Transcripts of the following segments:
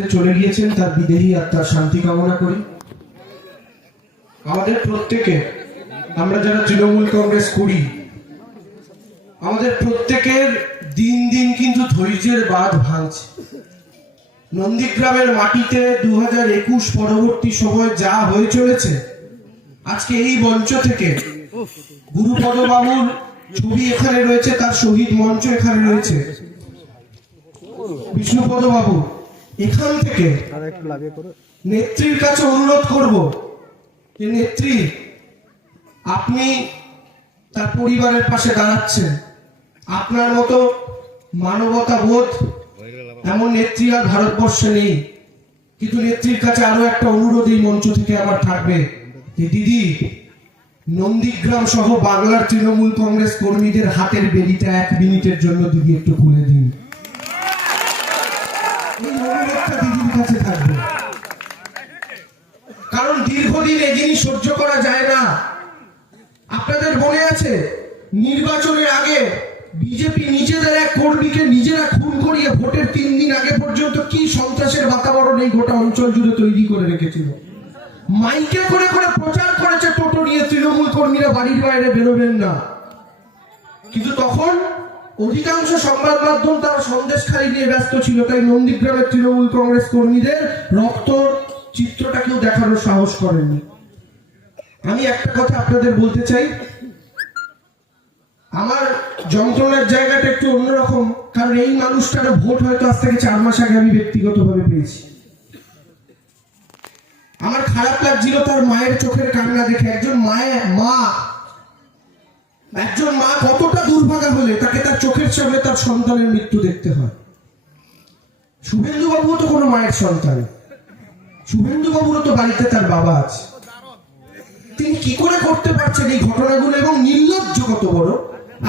ছেড়ে চলে গিয়েছেন, তার বিদেহী আত্মার শান্তি কামনা করি। আমাদের প্রত্যেকে, আমরা যারা তৃণমূল কংগ্রেস করি, আমাদের প্রত্যেকের দিন দিন কিন্তু ধৈর্যের বাঁধ ভাঙছে। নন্দীগ্রামের মাটিতে দু হাজার একুশ পরবর্তী সময় যা হয়ে চলেছে, আজকে এই মঞ্চ থেকে গুরুপদ বাবুর ছবি এখানে রয়েছে, তার শহীদ মঞ্চ এখানে রয়েছে। বিষ্ণুপদ বাবু এখান থেকে নেত্রীর কাছে অনুরোধ করব যে নেত্রী আপনি তার পরিবারের পাশে দাঁড়াচ্ছেন। আপনার মতো মানবতা বোধ এমন নেত্রী আর ভারতবর্ষে নেই। কিন্তু নেত্রীর কাছে আরও একটা অনুরোধ এই মঞ্চ থেকে আমার থাকবে যে দিদি নন্দীগ্রাম সহ বাংলার তৃণমূল কংগ্রেস কর্মীদের হাতের বেরিটা এক মিনিটের জন্য দিদি একটু খুলে অনুরোধটা দিদির কাছে কারণ দীর্ঘদিন এই সহ্য করা যায় না। আপনাদের মনে আছে? নির্বাচনের আগে বিজেপি নিজেদের এক কর্মীকে নিজেরা খুন করিয়ে ভোটের তিন দিন আগে পর্যন্ত কি সন্ত্রাসের বাতাবরণ এই গোটা অঞ্চল জুড়ে তৈরি করে রেখেছিল? মাইকে করে করে প্রচার করেছে টোটো নিয়ে তৃণমূল কর্মীরা বাড়ির বাইরে বেরোবেন না। কিন্তু তখন অধিকাংশ সংবাদ মাধ্যম তারা সন্দেশখালি নিয়ে ব্যস্ত ছিল, তাই নন্দীগ্রামের তৃণমূল কংগ্রেস কর্মীদের রক্ত চিত্রটা কেউ দেখানোর সাহস করেনি আমি একটা কথা আপনাদের বলতে চাই। আমার যন্ত্রণার জায়গাটা একটু অন্যরকম, কারণ এই মানুষটার ভোট হয়তো আজ থেকে চার মাস আগে আমি ব্যক্তিগতভাবে পেয়েছি। আমার খারাপ লাগছিল তার মায়ের চোখের কান্না দেখে। একজন মায়ের মা, একজন মা তাকে সামনে তার সন্তানের মৃত্যু দেখতে হয়। শুভেন্দু বাবুও তো কোনো মায়ের সন্তান। শুভেন্দু বাবুরও তো বাড়িতে তার বাবা আছে। তিনি কি করে করতে পারছেন এই ঘটনাগুলো এবং নির্লজ্জ কত বড়?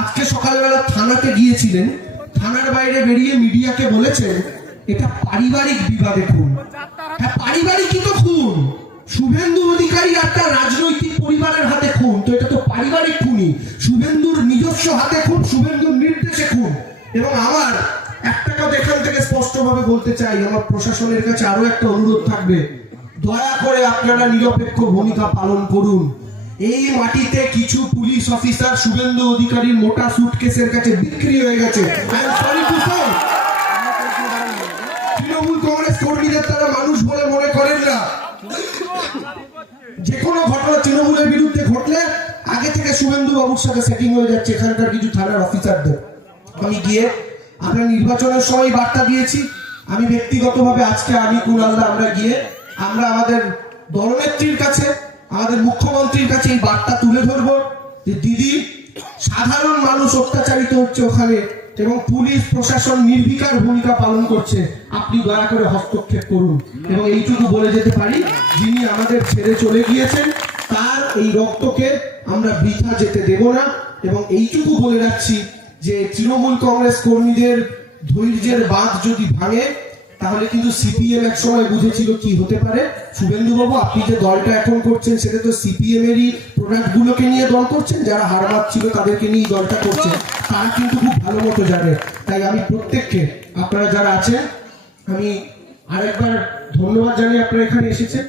আজকে সকালবেলা থানাতে গিয়েছিলেন। থানার বাইরে বেরিয়ে মিডিয়াকে বলেছেন, এটা পারিবারিক বিবাদে খুন। হ্যাঁ পারিবারিকই তো খুন। শুভেন্দু অধিকারী তার রাজনৈতিক পরিবারের হাতে খুন। তো এটা তো পারিবারিক খুনই। শুভেন্দুর নিজস্ব হাতে খুন, শুভেন্দুর নির্দেশে এবং আমার একটা কথা এখান থেকে স্পষ্টভাবে বলতে চাই, আমার প্রশাসনের কাছে আরও একটা অনুরোধ থাকবে। দয়া করে আপনারা নিরপেক্ষ ভূমিকা পালন করুন। এই মাটিতে কিছু পুলিশ অফিসার, শুভেন্দু অধিকারীর মোটা সুটকেসের কাছে বিক্রি হয়ে গেছে। তৃণমূল কংগ্রেস কর্মীদের তারা মানুষ বলে মনে করেন না। যে কোনো ঘটনা তৃণমূলের বিরুদ্ধে ঘটলে আগে থেকে শুভেন্দু বাবুর সাথে সেটিং হয়ে যাচ্ছে এখানকার কিছু থানার অফিসারদের। আমি গিয়ে আমরা নির্বাচনের সময় বার্তা দিয়েছি। আমি ব্যক্তিগতভাবে আজকে আমি কুণালদা আমরা গিয়ে আমরা আমাদের দলনেত্রীর কাছে, আমাদের মুখ্যমন্ত্রীর কাছে এই বার্তা তুলে ধরবো যে দিদি, সাধারণ মানুষ অত্যাচারিত হচ্ছে ওখানে এবং পুলিশ, প্রশাসন নির্বিকার ভূমিকা পালন করছে। আপনি দয়া করে হস্তক্ষেপ করুন এবং এইটুকু বলে যেতে পারি, যিনি আমাদের ছেড়ে চলে গিয়েছেন, তার এই রক্তকে আমরা বৃথা যেতে দেব না এবং এইটুকু বলে রাখছি যে তৃণমূল কংগ্রেস কর্মীদের ধৈর্যের বাঁধ যদি ভাঙে, তাহলে কিন্তু সিপিএম এক সময় বুঝেছিল কি হতে পারে। শুভেন্দু বাবু আপনি যে দলটা এখন করছেন, সেটা তো সিপিএম এরই প্রোডাক্ট গুলোকে নিয়ে দল করছেন, যারা হার ছিল তাদেরকে নিয়ে দলটা করছেন। তারা কিন্তু খুব ভালো মতো জানে তাই আমি প্রত্যেককে, আপনারা যারা আছেন, আমি আরেকবার ধন্যবাদ জানিয়ে আপনারা এখানে এসেছেন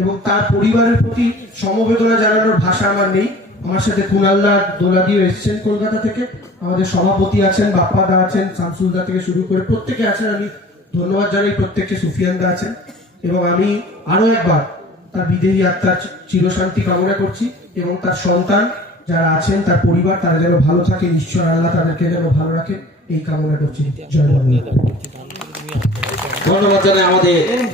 এবং তার পরিবারের প্রতি সমবেদনা জানানোর ভাষা আমার নেই। আমার সাথে কুণালদা দোলাদিও এসেছেন কলকাতা থেকে। আমাদের সভাপতি আছেন, বাপ্পাদা আছেন, শামসুলদা থেকে শুরু করে প্রত্যেকে আছেন। আমি ধন্যবাদ জানাই প্রত্যেককে, সুফিয়ানদা আছেন। এবং আমি আরও একবার তার বিদেহী আত্মার চিরশান্তি কামনা করছি। এবং তার সন্তান যারা আছেন, তার পরিবার, তারা যেন ভালো থাকে। ঈশ্বর আল্লাহ তাদেরকে যেন ভালো রাখে। এই কামনা করছি। ধন্যবাদ জানাই আমাদের